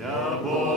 Yeah, boy.